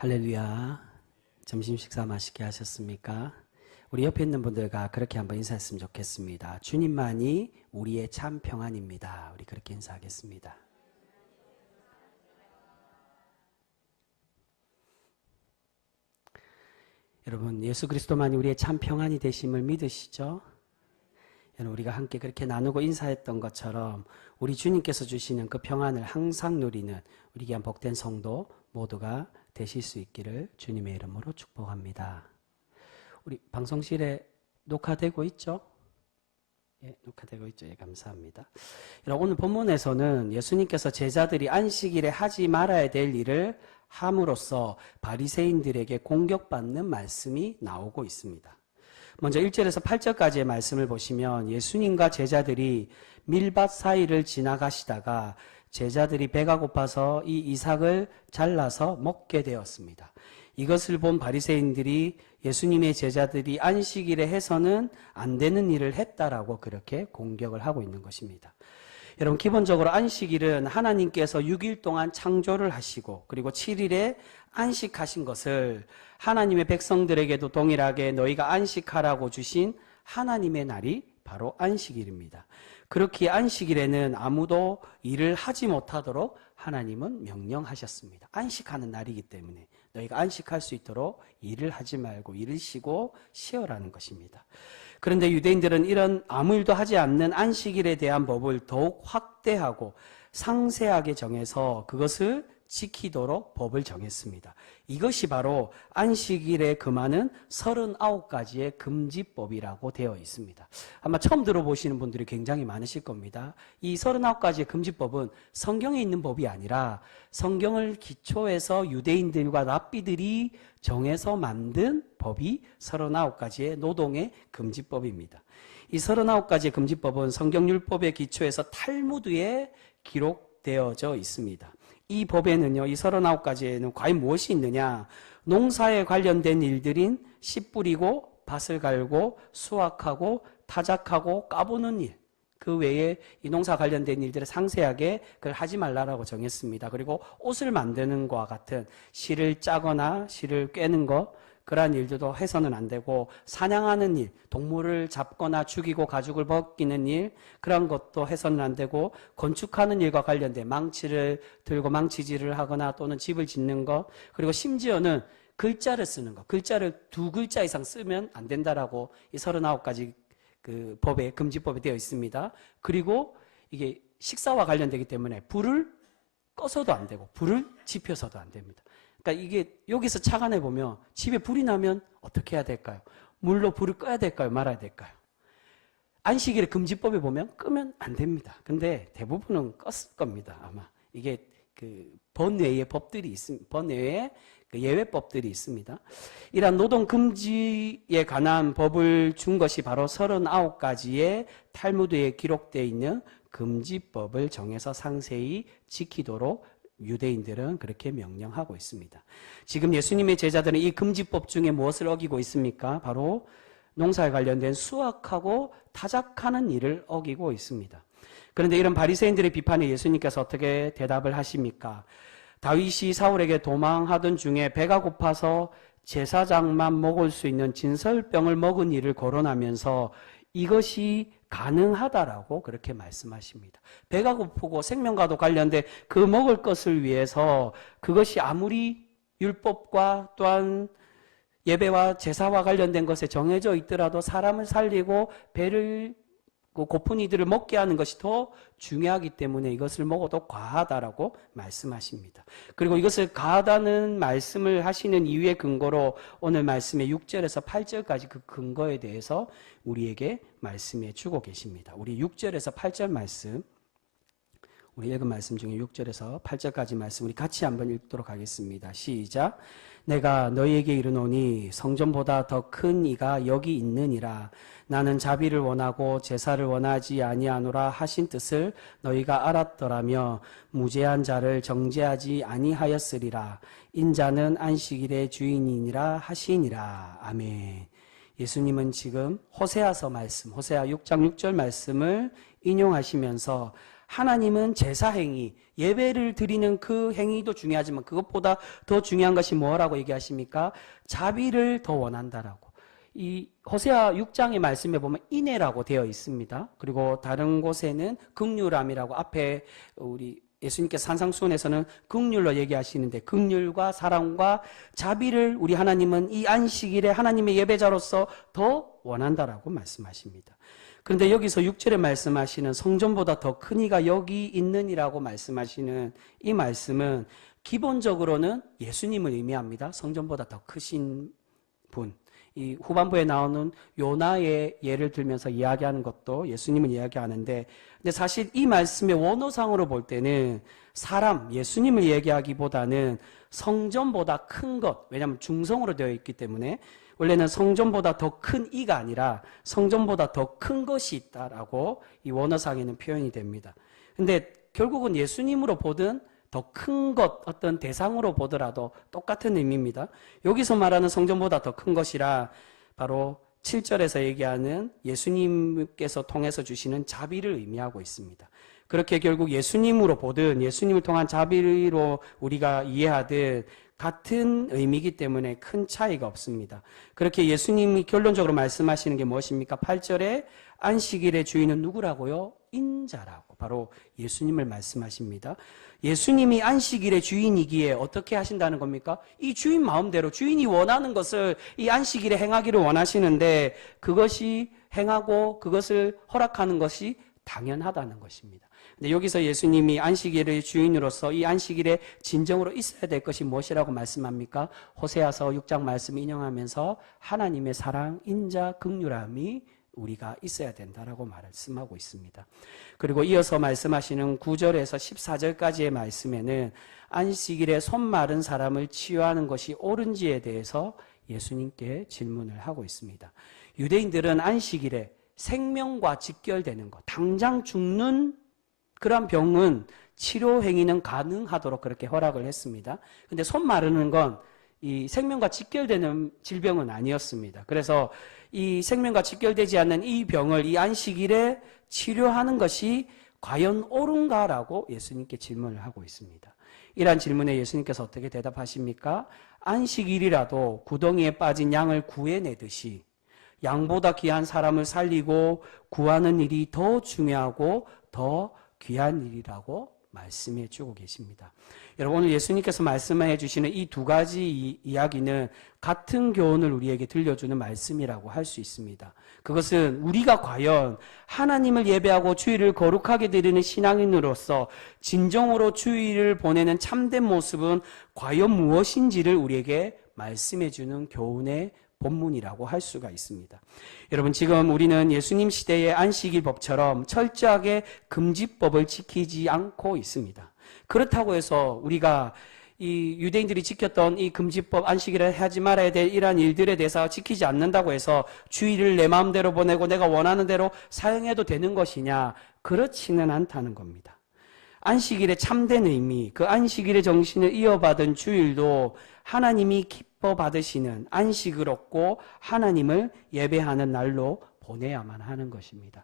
할렐루야. 점심 식사 맛있게 하셨습니까? 우리 옆에 있는 분들과 그렇게 한번 인사했으면 좋겠습니다. 주님만이 우리의 참 평안입니다. 우리 그렇게 인사하겠습니다. 여러분, 예수 그리스도만이 우리의 참 평안이 되심을 믿으시죠? 여러분, 우리가 함께 그렇게 나누고 인사했던 것처럼 우리 주님께서 주시는 그 평안을 항상 누리는 우리 귀한 복된 성도 모두가 되실 수 있기를 주님의 이름으로 축복합니다. 우리 방송실에 녹화되고 있죠? 예, 녹화되고 있죠. 예, 감사합니다. 여러분, 오늘 본문에서는 예수님께서 제자들이 안식일에 하지 말아야 될 일을 함으로써 바리새인들에게 공격받는 말씀이 나오고 있습니다. 먼저 1절에서 8절까지의 말씀을 보시면 예수님과 제자들이 밀밭 사이를 지나가시다가 제자들이 배가 고파서 이 이삭을 잘라서 먹게 되었습니다. 이것을 본 바리새인들이 예수님의 제자들이 안식일에 해서는 안 되는 일을 했다라고 그렇게 공격을 하고 있는 것입니다. 여러분, 기본적으로 안식일은 하나님께서 6일 동안 창조를 하시고 그리고 7일에 안식하신 것을 하나님의 백성들에게도 동일하게 너희가 안식하라고 주신 하나님의 날이 바로 안식일입니다. 그렇기에 안식일에는 아무도 일을 하지 못하도록 하나님은 명령하셨습니다. 안식하는 날이기 때문에 너희가 안식할 수 있도록 일을 하지 말고 일을 쉬고 쉬어라는 것입니다. 그런데 유대인들은 이런 아무 일도 하지 않는 안식일에 대한 법을 더욱 확대하고 상세하게 정해서 그것을 지키도록 법을 정했습니다. 이것이 바로 안식일에 금하는 39가지의 금지법이라고 되어 있습니다. 아마 처음 들어보시는 분들이 굉장히 많으실 겁니다. 이 39가지의 금지법은 성경에 있는 법이 아니라 성경을 기초해서 유대인들과 랍비들이 정해서 만든 법이 39가지의 노동의 금지법입니다. 이 39가지의 금지법은 성경율법의 기초에서 탈무드에 기록되어져 있습니다. 이 법에는요, 이 39가지에는 과연 무엇이 있느냐? 농사에 관련된 일들인 씨 뿌리고 밭을 갈고 수확하고 타작하고 까부는 일, 그 외에 이 농사 관련된 일들을 상세하게 그걸 하지 말라라고 정했습니다. 그리고 옷을 만드는 것과 같은 실을 짜거나 실을 꿰는 것, 그러한 일들도 해서는 안 되고, 사냥하는 일, 동물을 잡거나 죽이고 가죽을 벗기는 일, 그런 것도 해서는 안 되고, 건축하는 일과 관련된 망치를 들고 망치질을 하거나 또는 집을 짓는 것, 그리고 심지어는 글자를 쓰는 것, 글자를 2글자 이상 쓰면 안 된다라고 이 39가지 그 법에, 금지법에 되어 있습니다. 그리고 이게 식사와 관련되기 때문에 불을 꺼서도 안 되고 불을 지펴서도 안 됩니다. 그러니까 이게 여기서 착안해 보면 집에 불이 나면 어떻게 해야 될까요? 물로 불을 꺼야 될까요? 말아야 될까요? 안식일에 금지법에 보면 끄면 안 됩니다. 근데 대부분은 껐을 겁니다. 아마 이게 그 번외의 법들이 있습니다. 번외의 그 예외법들이 있습니다. 이러한 노동 금지에 관한 법을 준 것이 바로 39가지의 탈무드에 기록되어 있는 금지법을 정해서 상세히 지키도록 유대인들은 그렇게 명령하고 있습니다. 지금 예수님의 제자들은 이 금지법 중에 무엇을 어기고 있습니까? 바로 농사에 관련된 수확하고 타작하는 일을 어기고 있습니다. 그런데 이런 바리새인들의 비판에 예수님께서 어떻게 대답을 하십니까? 다윗이 사울에게 도망하던 중에 배가 고파서 제사장만 먹을 수 있는 진설병을 먹은 일을 거론하면서 이것이 가능하다라고 그렇게 말씀하십니다. 배가 고프고 생명과도 관련된 그 먹을 것을 위해서 그것이 아무리 율법과 또한 예배와 제사와 관련된 것에 정해져 있더라도 사람을 살리고 배를 고픈 이들을 먹게 하는 것이 더 중요하기 때문에 이것을 먹어도 과하다라고 말씀하십니다. 그리고 이것을 과하다는 말씀을 하시는 이유의 근거로 오늘 말씀의 6절에서 8절까지 그 근거에 대해서 우리에게 말씀해 주고 계십니다. 우리 6절에서 8절 말씀, 우리 읽은 말씀 중에 6절에서 8절까지 말씀 우리 같이 한번 읽도록 하겠습니다. 시작. 내가 너희에게 이르노니 성전보다 더 큰 이가 여기 있느니라. 나는 자비를 원하고 제사를 원하지 아니하노라 하신 뜻을 너희가 알았더라며 무죄한 자를 정죄하지 아니하였으리라. 인자는 안식일의 주인이니라 하시니라. 아멘. 예수님은 지금 호세아서 말씀, 호세아 6장 6절 말씀을 인용하시면서 하나님은 제사 행위, 예배를 드리는 그 행위도 중요하지만 그것보다 더 중요한 것이 뭐라고 얘기하십니까? 자비를 더 원한다라고. 이 호세아 6장의 말씀에 보면 인애라고 되어 있습니다. 그리고 다른 곳에는 긍휼함이라고, 앞에 우리 예수님께서 산상수훈에서는 긍휼로 얘기하시는데, 긍휼과 사랑과 자비를 우리 하나님은 이 안식일에 하나님의 예배자로서 더 원한다라고 말씀하십니다. 그런데 여기서 6절에 말씀하시는 성전보다 더 큰 이가 여기 있느니라고 말씀하시는 이 말씀은 기본적으로는 예수님을 의미합니다. 성전보다 더 크신 분. 이 후반부에 나오는 요나의 예를 들면서 이야기하는 것도 예수님을 이야기하는데, 근데 사실 이 말씀의 원어상으로 볼 때는 사람, 예수님을 얘기하기보다는 성전보다 큰 것, 왜냐하면 중성으로 되어 있기 때문에 원래는 성전보다 더 큰 이가 아니라 성전보다 더 큰 것이 있다라고 이 원어상에는 표현이 됩니다. 근데 결국은 예수님으로 보든 더 큰 것, 어떤 대상으로 보더라도 똑같은 의미입니다. 여기서 말하는 성전보다 더 큰 것이라 바로 7절에서 얘기하는 예수님께서 통해서 주시는 자비를 의미하고 있습니다. 그렇게 결국 예수님으로 보든 예수님을 통한 자비로 우리가 이해하든 같은 의미이기 때문에 큰 차이가 없습니다. 그렇게 예수님이 결론적으로 말씀하시는 게 무엇입니까? 8절에 안식일의 주인은 누구라고요? 인자라고, 바로 예수님을 말씀하십니다. 예수님이 안식일의 주인이기에 어떻게 하신다는 겁니까? 이 주인 마음대로 주인이 원하는 것을 이 안식일에 행하기를 원하시는데, 그것이 행하고 그것을 허락하는 것이 당연하다는 것입니다. 근데 여기서 예수님이 안식일의 주인으로서 이 안식일에 진정으로 있어야 될 것이 무엇이라고 말씀합니까? 호세아서 6장 말씀 인용하면서 하나님의 사랑, 인자, 긍휼함이 우리가 있어야 된다라고 말씀하고 있습니다. 그리고 이어서 말씀하시는 9절에서 14절까지의 말씀에는 안식일에 손 마른 사람을 치유하는 것이 옳은지에 대해서 예수님께 질문을 하고 있습니다. 유대인들은 안식일에 생명과 직결되는 것, 당장 죽는 그런 병은 치료 행위는 가능하도록 그렇게 허락을 했습니다. 근데 손 마르는 건 이 생명과 직결되는 질병은 아니었습니다. 그래서 이 생명과 직결되지 않는 이 병을 이 안식일에 치료하는 것이 과연 옳은가라고 예수님께 질문을 하고 있습니다. 이러한 질문에 예수님께서 어떻게 대답하십니까? 안식일이라도 구덩이에 빠진 양을 구해내듯이 양보다 귀한 사람을 살리고 구하는 일이 더 중요하고 더 귀한 일이라고 말씀해 주고 계십니다. 여러분, 오늘 예수님께서 말씀해 주시는 이 두 가지 이야기는 같은 교훈을 우리에게 들려주는 말씀이라고 할 수 있습니다. 그것은 우리가 과연 하나님을 예배하고 주일을 거룩하게 드리는 신앙인으로서 진정으로 주일을 보내는 참된 모습은 과연 무엇인지를 우리에게 말씀해 주는 교훈의 본문이라고 할 수가 있습니다. 여러분, 지금 우리는 예수님 시대의 안식일 법처럼 철저하게 금지법을 지키지 않고 있습니다. 그렇다고 해서 우리가 이 유대인들이 지켰던 이 금지법, 안식일에 하지 말아야 될 이러한 일들에 대해서 지키지 않는다고 해서 주일을 내 마음대로 보내고 내가 원하는 대로 사용해도 되는 것이냐? 그렇지는 않다는 겁니다. 안식일의 참된 의미, 그 안식일의 정신을 이어받은 주일도 하나님이 기뻐 받으시는 안식을 얻고 하나님을 예배하는 날로 보내야만 하는 것입니다.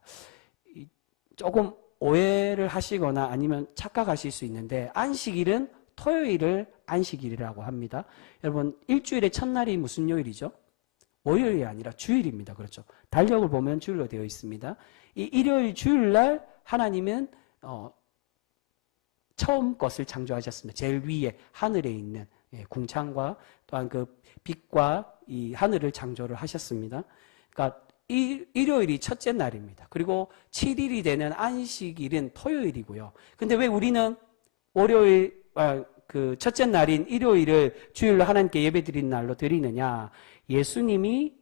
조금 오해를 하시거나 아니면 착각하실 수 있는데, 안식일은 토요일을 안식일이라고 합니다. 여러분, 일주일의 첫날이 무슨 요일이죠? 월요일이 아니라 주일입니다. 그렇죠? 달력을 보면 주일로 되어 있습니다. 이 일요일 주일날 하나님은 처음 것을 창조하셨습니다. 제일 위에 하늘에 있는 궁창과 또한 그 빛과 이 하늘을 창조를 하셨습니다. 그러니까 일요일이 첫째 날입니다. 그리고 7일이 되는 안식일은 토요일이고요. 근데 왜 우리는 월요일, 그 첫째 날인 일요일을 주일로 하나님께 예배드리는 날로 드리느냐? 예수님이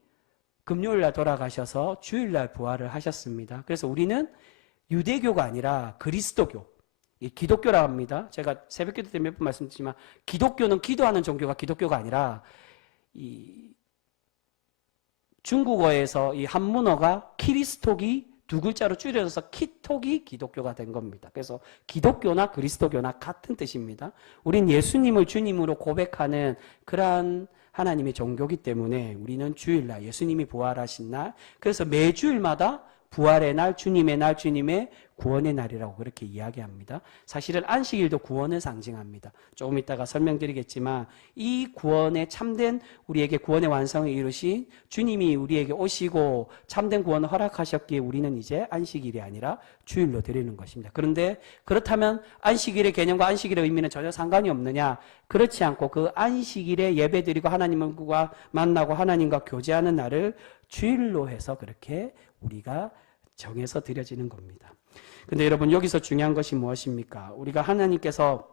금요일날 돌아가셔서 주일날 부활을 하셨습니다. 그래서 우리는 유대교가 아니라 그리스도교, 기독교라 합니다. 제가 새벽기도 때 몇 번 말씀드리지만, 기독교는 기도하는 종교가 기독교가 아니라 이 중국어에서 이 한문어가 키리스톡이 두 글자로 줄여져서 키톡이 기독교가 된 겁니다. 그래서 기독교나 그리스도교나 같은 뜻입니다. 우린 예수님을 주님으로 고백하는 그러한 하나님의 종교기 때문에 우리는 주일날, 예수님이 부활하신 날, 그래서 매주일마다 부활의 날, 주님의 날, 주님의 구원의 날이라고 그렇게 이야기합니다. 사실은 안식일도 구원을 상징합니다. 조금 이따가 설명드리겠지만 이 구원의 참된 우리에게 구원의 완성을 이루신 주님이 우리에게 오시고 참된 구원을 허락하셨기에 우리는 이제 안식일이 아니라 주일로 드리는 것입니다. 그런데 그렇다면 안식일의 개념과 안식일의 의미는 전혀 상관이 없느냐? 그렇지 않고 그 안식일에 예배드리고 하나님과 만나고 하나님과 교제하는 날을 주일로 해서 그렇게 우리가 정해서 드려지는 겁니다. 근데 여러분 여기서 중요한 것이 무엇입니까? 우리가 하나님께서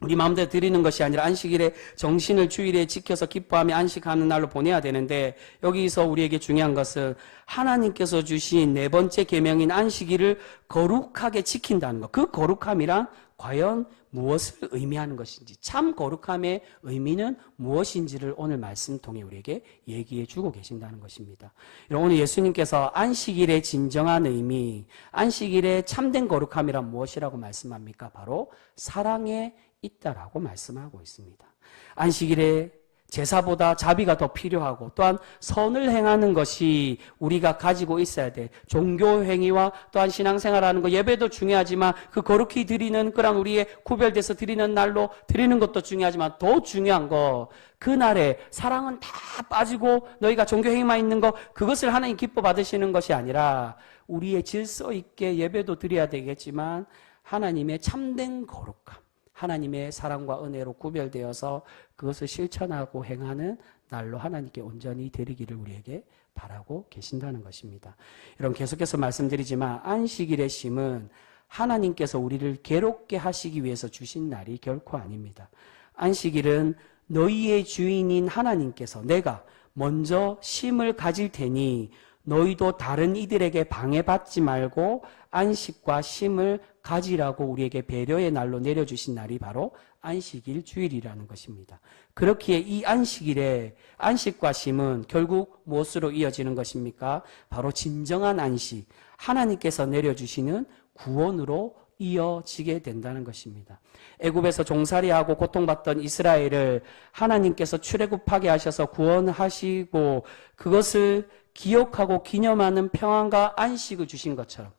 우리 마음대로 드리는 것이 아니라 안식일에 정신을 주일에 지켜서 기뻐하며 안식하는 날로 보내야 되는데 여기서 우리에게 중요한 것은 하나님께서 주신 네 번째 계명인 안식일을 거룩하게 지킨다는 것. 그 거룩함이란 과연 무엇을 의미하는 것인지, 참 거룩함의 의미는 무엇인지를 오늘 말씀 통해 우리에게 얘기해 주고 계신다는 것입니다. 오늘 예수님께서 안식일의 진정한 의미, 안식일의 참된 거룩함이란 무엇이라고 말씀합니까? 바로 사랑에 있다라고 말씀하고 있습니다. 안식일에 제사보다 자비가 더 필요하고 또한 선을 행하는 것이 우리가 가지고 있어야 돼. 종교 행위와 또한 신앙생활하는 거, 예배도 중요하지만 그 거룩히 드리는 그런 우리의 구별돼서 드리는 날로 드리는 것도 중요하지만 더 중요한 거, 그날에 사랑은 다 빠지고 너희가 종교 행위만 있는 거, 그것을 하나님 기뻐 받으시는 것이 아니라 우리의 질서 있게 예배도 드려야 되겠지만 하나님의 참된 거룩함, 하나님의 사랑과 은혜로 구별되어서 그것을 실천하고 행하는 날로 하나님께 온전히 드리기를 우리에게 바라고 계신다는 것입니다. 여러분 계속해서 말씀드리지만 안식일의 심은 하나님께서 우리를 괴롭게 하시기 위해서 주신 날이 결코 아닙니다. 안식일은 너희의 주인인 하나님께서 내가 먼저 쉼을 가질 테니 너희도 다른 이들에게 방해받지 말고 안식과 쉼을 가지라고 우리에게 배려의 날로 내려주신 날이 바로 안식일 주일이라는 것입니다. 그렇기에 이 안식일에 안식과 쉼은 결국 무엇으로 이어지는 것입니까? 바로 진정한 안식, 하나님께서 내려주시는 구원으로 이어지게 된다는 것입니다. 애굽에서 종살이하고 고통받던 이스라엘을 하나님께서 출애굽하게 하셔서 구원하시고 그것을 기억하고 기념하는 평안과 안식을 주신 것처럼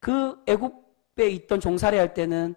그 애굽에 있던 종살이할 때는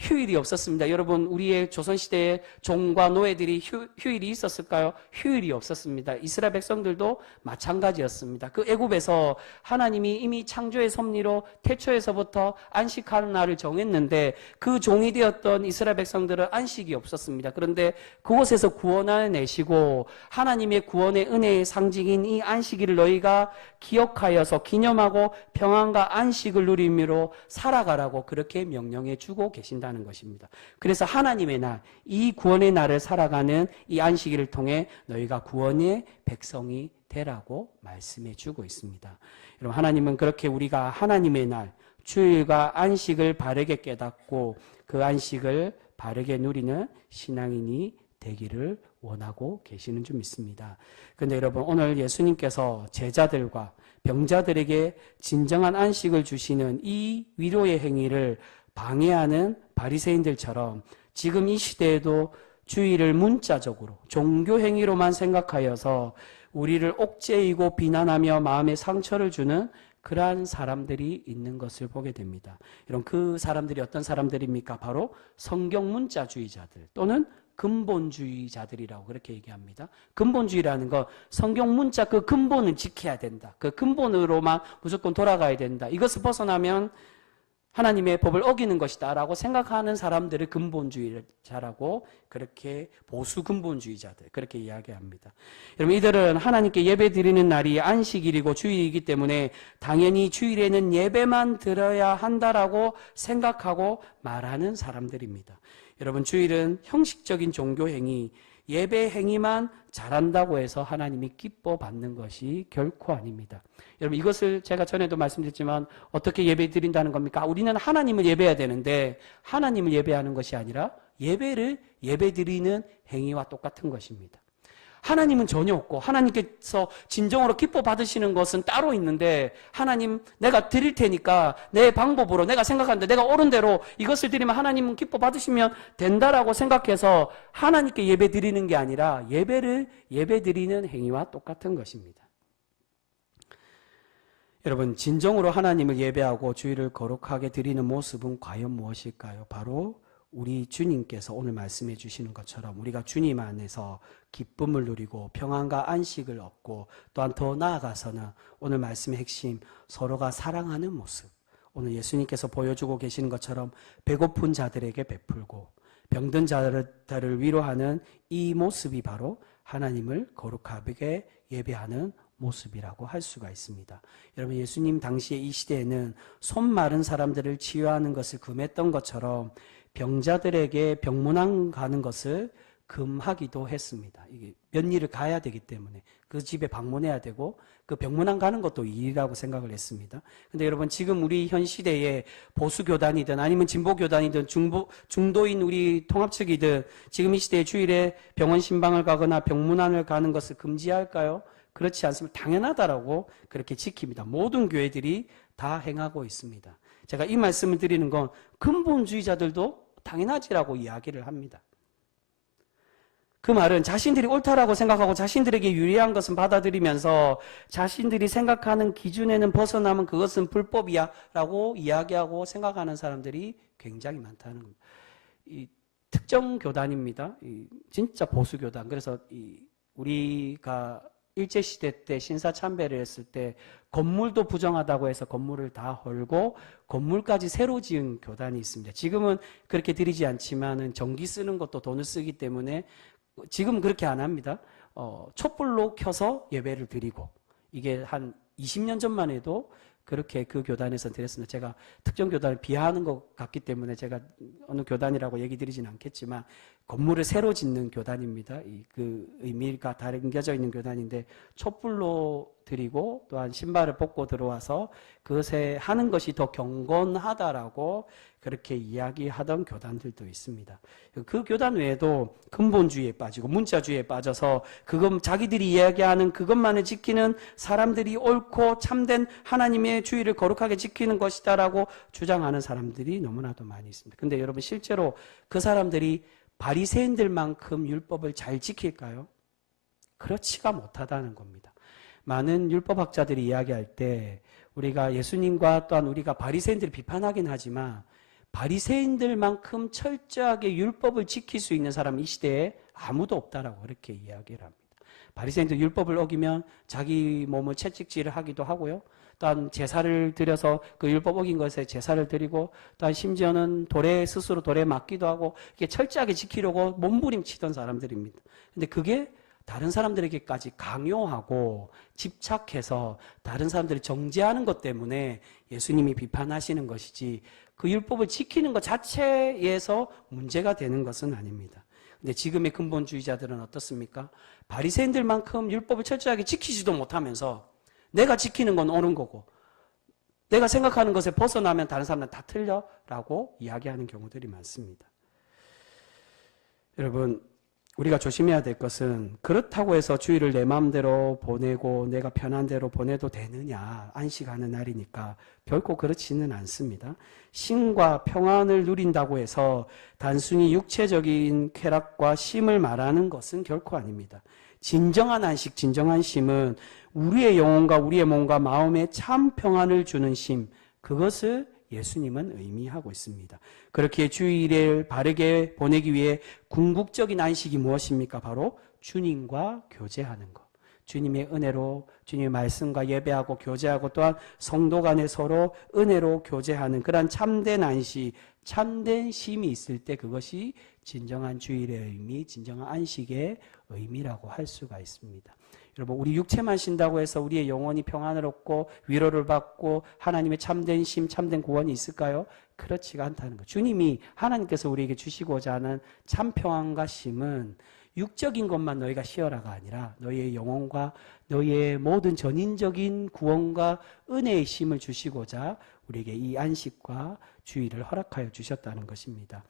휴일이 없었습니다. 여러분 우리의 조선시대에 종과 노예들이 휴일이 있었을까요? 휴일이 없었습니다. 이스라엘 백성들도 마찬가지였습니다. 그 애굽에서 하나님이 이미 창조의 섭리로 태초에서부터 안식하는 날을 정했는데 그 종이 되었던 이스라엘 백성들은 안식이 없었습니다. 그런데 그곳에서 구원을 내시고 하나님의 구원의 은혜의 상징인 이 안식일을 너희가 기억하여서 기념하고 평안과 안식을 누림으로 살아가라고 그렇게 명령해 주고 계신다는 것입니다. 그래서 하나님의 날, 이 구원의 날을 살아가는 이 안식일을 통해 너희가 구원의 백성이 되라고 말씀해 주고 있습니다. 여러분 하나님은 그렇게 우리가 하나님의 날, 주일과 안식을 바르게 깨닫고 그 안식을 바르게 누리는 신앙인이 되기를 원하고 계시는 줄 믿습니다. 그런데 여러분 오늘 예수님께서 제자들과 병자들에게 진정한 안식을 주시는 이 위로의 행위를 방해하는 바리새인들처럼 지금 이 시대에도 주일을 문자적으로 종교 행위로만 생각하여서 우리를 옥죄이고 비난하며 마음에 상처를 주는 그러한 사람들이 있는 것을 보게 됩니다. 이런 그 사람들이 어떤 사람들입니까? 바로 성경 문자주의자들 또는 근본주의자들이라고 그렇게 얘기합니다. 근본주의라는 건 성경 문자 그 근본을 지켜야 된다. 그 근본으로만 무조건 돌아가야 된다. 이것을 벗어나면 하나님의 법을 어기는 것이다 라고 생각하는 사람들을 근본주의자라고 그렇게 보수 근본주의자들 그렇게 이야기합니다. 여러분 이들은 하나님께 예배 드리는 날이 안식일이고 주일이기 때문에 당연히 주일에는 예배만 드려야 한다라고 생각하고 말하는 사람들입니다. 여러분 주일은 형식적인 종교 행위, 예배 행위만 잘한다고 해서 하나님이 기뻐 받는 것이 결코 아닙니다. 여러분 이것을 제가 전에도 말씀드렸지만 어떻게 예배 드린다는 겁니까? 우리는 하나님을 예배해야 되는데 하나님을 예배하는 것이 아니라 예배를 예배 드리는 행위와 똑같은 것입니다. 하나님은 전혀 없고 하나님께서 진정으로 기뻐 받으시는 것은 따로 있는데 하나님 내가 드릴 테니까 내 방법으로 내가 생각하는데 내가 옳은 대로 이것을 드리면 하나님은 기뻐 받으시면 된다라고 생각해서 하나님께 예배 드리는 게 아니라 예배를 예배 드리는 행위와 똑같은 것입니다. 여러분, 진정으로 하나님을 예배하고 주일을 거룩하게 드리는 모습은 과연 무엇일까요? 바로 우리 주님께서 오늘 말씀해 주시는 것처럼 우리가 주님 안에서 기쁨을 누리고 평안과 안식을 얻고, 또한 더 나아가서는 오늘 말씀의 핵심, 서로가 사랑하는 모습, 오늘 예수님께서 보여주고 계시는 것처럼 배고픈 자들에게 베풀고 병든 자들을 위로하는 이 모습이 바로 하나님을 거룩하게 예배하는 모습이라고 할 수가 있습니다. 여러분, 예수님 당시에 이 시대에는 손 마른 사람들을 치유하는 것을 금했던 것처럼 병자들에게 병문안 가는 것을 금하기도 했습니다. 이게 몇 일을 가야 되기 때문에 그 집에 방문해야 되고 그 병문안 가는 것도 일이라고 생각을 했습니다. 근데 여러분, 지금 우리 현 시대에 보수교단이든 아니면 진보교단이든 중도인 우리 통합측이든 지금 이 시대에 주일에 병원 신방을 가거나 병문안을 가는 것을 금지할까요? 그렇지 않습니다. 당연하다라고 그렇게 지킵니다. 모든 교회들이 다 행하고 있습니다. 제가 이 말씀을 드리는 건 근본주의자들도 당연하지라고 이야기를 합니다. 그 말은 자신들이 옳다라고 생각하고 자신들에게 유리한 것은 받아들이면서 자신들이 생각하는 기준에는 벗어나면 그것은 불법이야 라고 이야기하고 생각하는 사람들이 굉장히 많다는 겁니다. 이 특정 교단입니다. 진짜 보수교단. 그래서 우리가 일제시대 때 신사참배를 했을 때 건물도 부정하다고 해서 건물을 다 헐고 건물까지 새로 지은 교단이 있습니다. 지금은 그렇게 드리지 않지만은 전기 쓰는 것도 돈을 쓰기 때문에 지금 그렇게 안 합니다. 촛불로 켜서 예배를 드리고, 이게 한 20년 전만 해도 그렇게 그 교단에서 드렸습니다. 제가 특정 교단을 비하하는 것 같기 때문에 제가 어느 교단이라고 얘기 드리지는 않겠지만 건물을 새로 짓는 교단입니다. 그 의미가 담겨져 있는 교단인데 촛불로 드리고 또한 신발을 벗고 들어와서 그것에 하는 것이 더 경건하다라고 그렇게 이야기하던 교단들도 있습니다. 그 교단 외에도 근본주의에 빠지고 문자주의에 빠져서 그것 자기들이 이야기하는 그것만을 지키는 사람들이 옳고 참된 하나님의 주의를 거룩하게 지키는 것이다라고 주장하는 사람들이 너무나도 많이 있습니다. 근데 여러분, 실제로 그 사람들이 바리새인들만큼 율법을 잘 지킬까요? 그렇지가 못하다는 겁니다. 많은 율법학자들이 이야기할 때 우리가 예수님과 또한 우리가 바리새인들을 비판하긴 하지만 바리새인들만큼 철저하게 율법을 지킬 수 있는 사람이 이 시대에 아무도 없다라고 그렇게 이야기를 합니다. 바리새인들 율법을 어기면 자기 몸을 채찍질을 하기도 하고요. 또한 제사를 드려서 그 율법 어긴 것에 제사를 드리고, 또한 심지어는 스스로 돌에 맞기도 하고, 이게 철저하게 지키려고 몸부림치던 사람들입니다. 근데 그게 다른 사람들에게까지 강요하고 집착해서 다른 사람들을 정죄하는 것 때문에 예수님이 비판하시는 것이지, 그 율법을 지키는 것 자체에서 문제가 되는 것은 아닙니다. 근데 지금의 근본주의자들은 어떻습니까? 바리새인들만큼 율법을 철저하게 지키지도 못하면서 내가 지키는 건 옳은 거고 내가 생각하는 것에 벗어나면 다른 사람은 다 틀려라고 이야기하는 경우들이 많습니다. 여러분, 우리가 조심해야 될 것은 그렇다고 해서 주일을 내 마음대로 보내고 내가 편한 대로 보내도 되느냐, 안식하는 날이니까 결코 그렇지는 않습니다. 쉼과 평안을 누린다고 해서 단순히 육체적인 쾌락과 쉼을 말하는 것은 결코 아닙니다. 진정한 안식, 진정한 쉼은 우리의 영혼과 우리의 몸과 마음에 참 평안을 주는 쉼, 그것을 예수님은 의미하고 있습니다. 그렇게 주일을 바르게 보내기 위해 궁극적인 안식이 무엇입니까? 바로 주님과 교제하는 것. 주님의 은혜로 주님의 말씀과 예배하고 교제하고 또한 성도 간에 서로 은혜로 교제하는 그런 참된 안식, 참된 쉼이 있을 때 그것이 진정한 주일의 의미, 진정한 안식의 의미라고 할 수가 있습니다. 여러분, 우리 육체만 쉰다고 해서 우리의 영혼이 평안을 얻고 위로를 받고 하나님의 참된 쉼, 참된 구원이 있을까요? 그렇지가 않다는 것. 주님이 하나님께서 우리에게 주시고자 하는 참 평안과 쉼은 육적인 것만 너희가 쉬어라가 아니라 너희의 영혼과 너희의 모든 전인적인 구원과 은혜의 쉼을 주시고자 우리에게 이 안식과 주의를 허락하여 주셨다는 것입니다.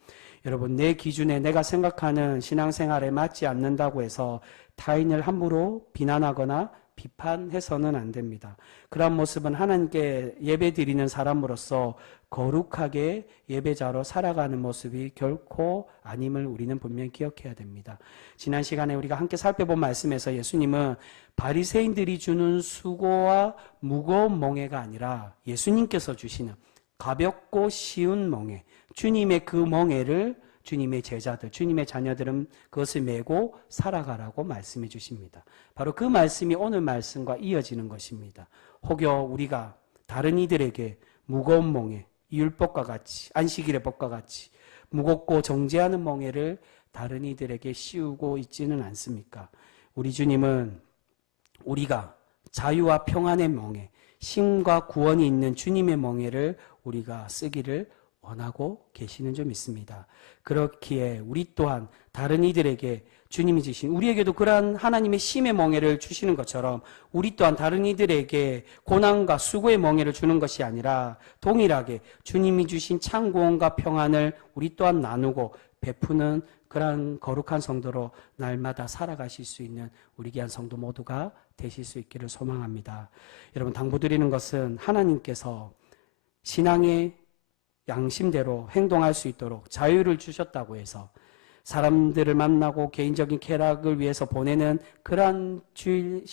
여러분, 내 기준에 내가 생각하는 신앙생활에 맞지 않는다고 해서 타인을 함부로 비난하거나 비판해서는 안 됩니다. 그러한 모습은 하나님께 예배드리는 사람으로서 거룩하게 예배자로 살아가는 모습이 결코 아님을 우리는 분명히 기억해야 됩니다. 지난 시간에 우리가 함께 살펴본 말씀에서 예수님은 바리새인들이 주는 수고와 무거운 멍에가 아니라 예수님께서 주시는 가볍고 쉬운 멍에, 주님의 그 멍에를 주님의 제자들, 주님의 자녀들은 그것을 메고 살아가라고 말씀해 주십니다. 바로 그 말씀이 오늘 말씀과 이어지는 것입니다. 혹여 우리가 다른 이들에게 무거운 멍에, 율법과 같이, 안식일의 법과 같이 무겁고 정죄하는 멍에를 다른 이들에게 씌우고 있지는 않습니까? 우리 주님은 우리가 자유와 평안의 멍에, 힘과 구원이 있는 주님의 멍에를 우리가 쓰기를 원하고 계시는 줄 믿습니다. 그렇기에 우리 또한 다른 이들에게 주님이 주신, 우리에게도 그러한 하나님의 심의 멍에를 주시는 것처럼 우리 또한 다른 이들에게 고난과 수고의 멍에를 주는 것이 아니라 동일하게 주님이 주신 참 구원과 평안을 우리 또한 나누고 베푸는 그러한 거룩한 성도로 날마다 살아가실 수 있는 우리 귀한 성도 모두가 되실 수 있기를 소망합니다. 여러분, 당부드리는 것은 하나님께서 신앙의 양심대로 행동할 수 있도록 자유를 주셨다고 해서 사람들을 만나고 개인적인 쾌락을 위해서 보내는 그러한 주일,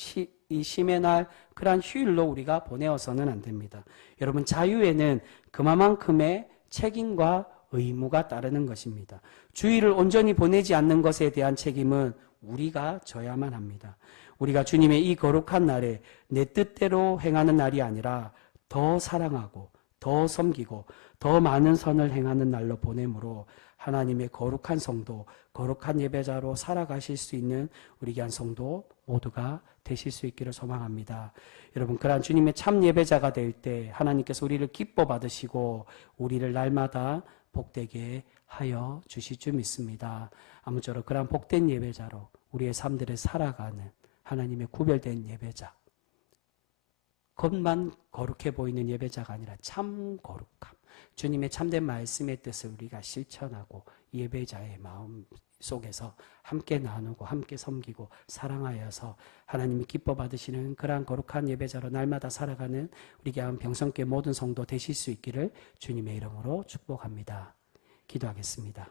이 쉼의 날, 그러한 휴일로 우리가 보내어서는 안 됩니다. 여러분, 자유에는 그만큼의 책임과 의무가 따르는 것입니다. 주일을 온전히 보내지 않는 것에 대한 책임은 우리가 져야만 합니다. 우리가 주님의 이 거룩한 날에 내 뜻대로 행하는 날이 아니라 더 사랑하고 더 섬기고 더 많은 선을 행하는 날로 보내므로 하나님의 거룩한 성도, 거룩한 예배자로 살아가실 수 있는 우리 귀한 성도 모두가 되실 수 있기를 소망합니다. 여러분, 그러한 주님의 참 예배자가 될 때 하나님께서 우리를 기뻐 받으시고 우리를 날마다 복되게 하여 주실 줄 믿습니다. 아무쪼록 그러한 복된 예배자로 우리의 삶들을 살아가는 하나님의 구별된 예배자, 겉만 거룩해 보이는 예배자가 아니라 참 거룩함, 주님의 참된 말씀의 뜻을 우리가 실천하고 예배자의 마음 속에서 함께 나누고 함께 섬기고 사랑하여서 하나님이 기뻐 받으시는 그러한 거룩한 예배자로 날마다 살아가는 우리 교회 병성교회 모든 성도 되실 수 있기를 주님의 이름으로 축복합니다. 기도하겠습니다.